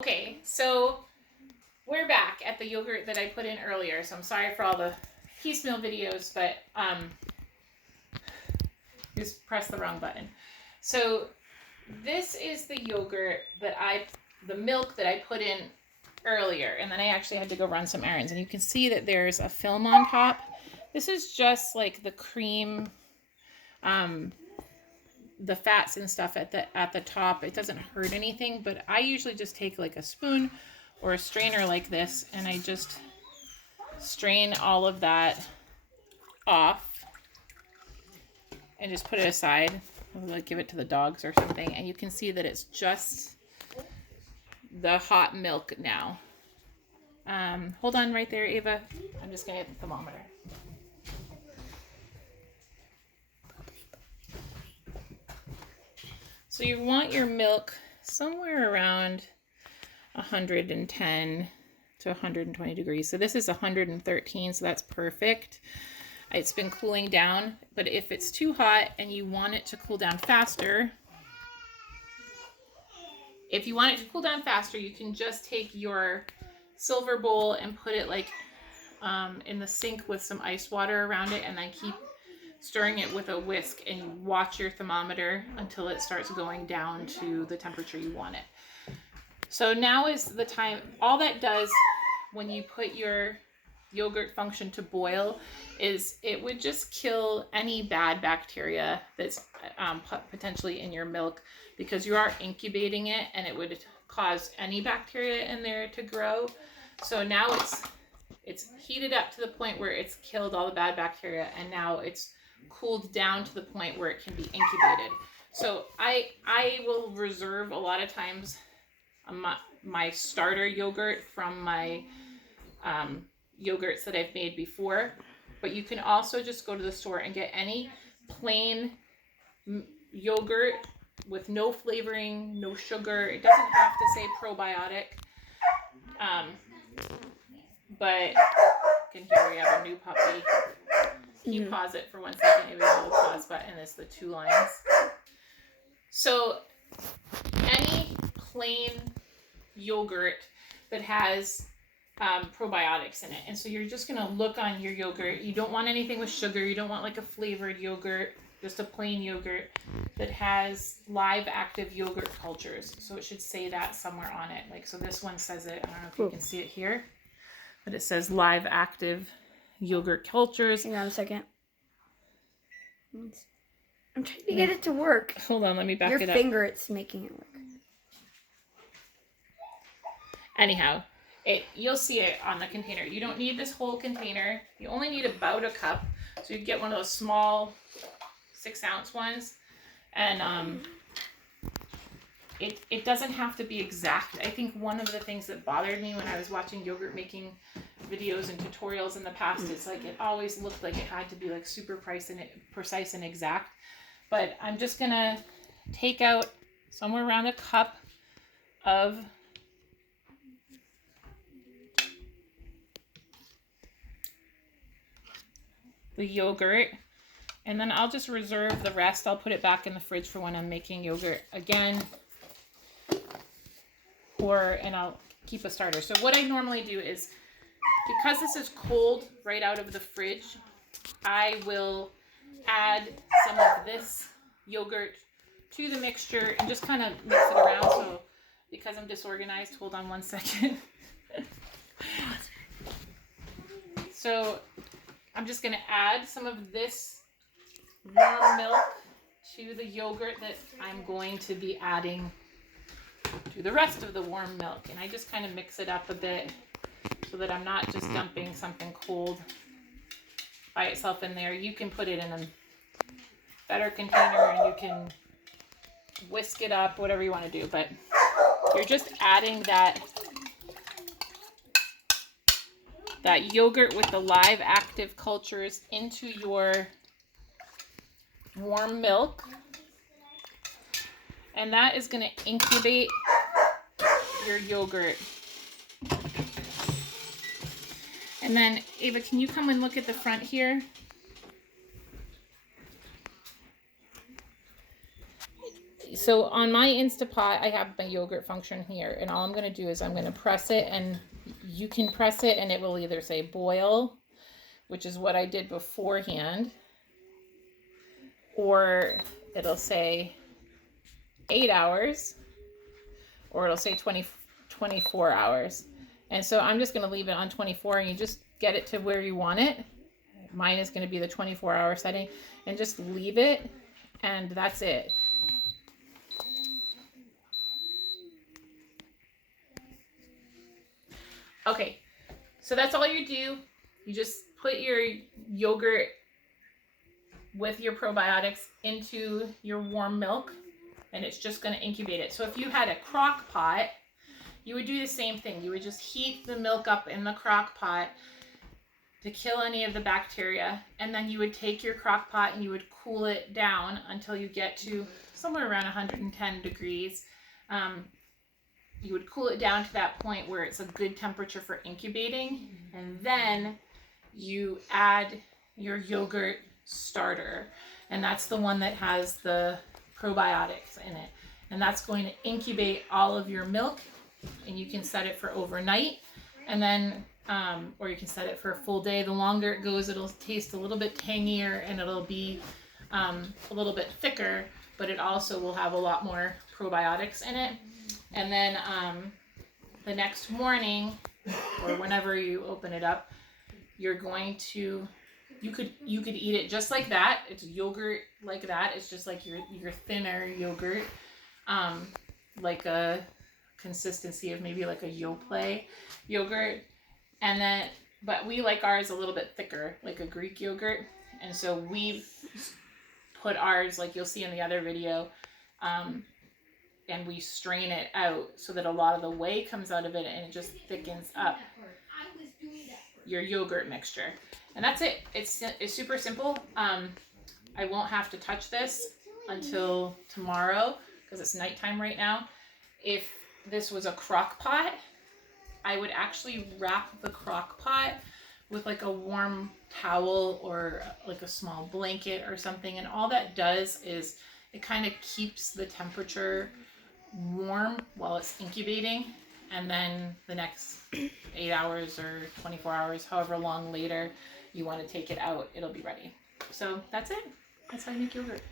Okay, so we're back at the yogurt that I put in earlier. So I'm sorry for all the piecemeal videos, but just pressed the wrong button. So this is the yogurt that the milk that I put in earlier, and then I actually had to go run some errands, and you can see that there's a film on top. This is just like the cream, the fats and stuff at the top. It doesn't hurt anything, but I usually just take like a spoon or a strainer like this, and I just strain all of that off and just put it aside. I'll like give it to the dogs or something, and you can see that it's just the hot milk now. Hold on right there, Ava. I'm just gonna get the thermometer. So you want your milk somewhere around 110 to 120 degrees. So this is 113, so that's perfect. It's been cooling down, but if it's too hot and you want it to cool down faster, you can just take your silver bowl and put it like in the sink with some ice water around it, and then keep stirring it with a whisk, and you watch your thermometer until it starts going down to the temperature you want it. So now is the time. All that does when you put your yogurt function to boil is it would just kill any bad bacteria that's potentially in your milk, because you are incubating it, and it would cause any bacteria in there to grow. So now it's heated up to the point where it's killed all the bad bacteria, and now it's cooled down to the point where it can be incubated. So I will reserve a lot of times my starter yogurt from my yogurts that I've made before, but you can also just go to the store and get any plain yogurt with no flavoring, no sugar. It doesn't have to say probiotic. But you can hear we have a new puppy. Can you pause it for 1 second? Maybe the little pause button is the 2 lines. So any plain yogurt that has probiotics in it. And so you're just going to look on your yogurt. You don't want anything with sugar. You don't want like a flavored yogurt, just a plain yogurt that has live active yogurt cultures. So it should say that somewhere on it. Like, so this one says it. I don't know if you can see it here, but it says live active yogurt cultures. Hang on a second. I'm trying to get it to work. Hold on, let me back it up. Your finger, it's making it work. Anyhow, you'll see it on the container. You don't need this whole container. You only need about a cup. So you get one of those small 6-ounce ones. And it doesn't have to be exact. I think one of the things that bothered me when I was watching yogurt making videos and tutorials in the past is like it always looked like it had to be like super precise and exact. But I'm just gonna take out somewhere around a cup of the yogurt, and then I'll just reserve the rest. I'll put it back in the fridge for when I'm making yogurt again, and I'll keep a starter. So what I normally do is, because this is cold right out of the fridge, I will add some of this yogurt to the mixture and just kind of mix it around. So because I'm disorganized, hold on 1 second. So I'm just going to add some of this warm milk to the yogurt that I'm going to be adding to the rest of the warm milk. And I just kind of mix it up a bit so that I'm not just dumping something cold by itself in there. You can put it in a better container and you can whisk it up, whatever you want to do. But you're just adding that yogurt with the live active cultures into your warm milk, and that is going to incubate your yogurt. And then Ava, can you come and look at the front here? So So on my Instantpot, I have my yogurt function here, and all I'm going to do is I'm going to press it, and you can press it and it will either say boil, which is what I did beforehand, or it'll say 8 hours, or it'll say 24 hours. And so I'm just going to leave it on 24, and you just get it to where you want it. Mine is going to be the 24-hour setting, and just leave it, and that's it. Okay, so that's all you do. You just put your yogurt with your probiotics into your warm milk, and it's just going to incubate it. So if you had a crock pot, you would do the same thing. You would just heat the milk up in the crock pot to kill any of the bacteria, and then you would take your crock pot and you would cool it down until you get to somewhere around 110 degrees. You would cool it down to that point where it's a good temperature for incubating, and then you add your yogurt starter, and that's the one that has the probiotics in it, and that's going to incubate all of your milk, and you can set it for overnight, and then or you can set it for a full day. The longer it goes, it'll taste a little bit tangier, and it'll be a little bit thicker, but it also will have a lot more probiotics in it. And then the next morning, or whenever you open it up, you're going to, you could eat it just like that. It's yogurt like that. It's just like your thinner yogurt, like a consistency of maybe like a Yoplait yogurt. And then, but we like ours a little bit thicker, like a Greek yogurt. And so we put ours, like you'll see in the other video, and we strain it out so that a lot of the whey comes out of it, and it just thickens up your yogurt mixture. And that's it. It's super simple. I won't have to touch this until tomorrow because it's nighttime right now. If this was a crock pot, I would actually wrap the crock pot with like a warm towel or like a small blanket or something. And all that does is it kind of keeps the temperature warm while it's incubating. And then the next 8 hours or 24 hours, however long later you want to take it out, it'll be ready. So that's it. That's how you make yogurt.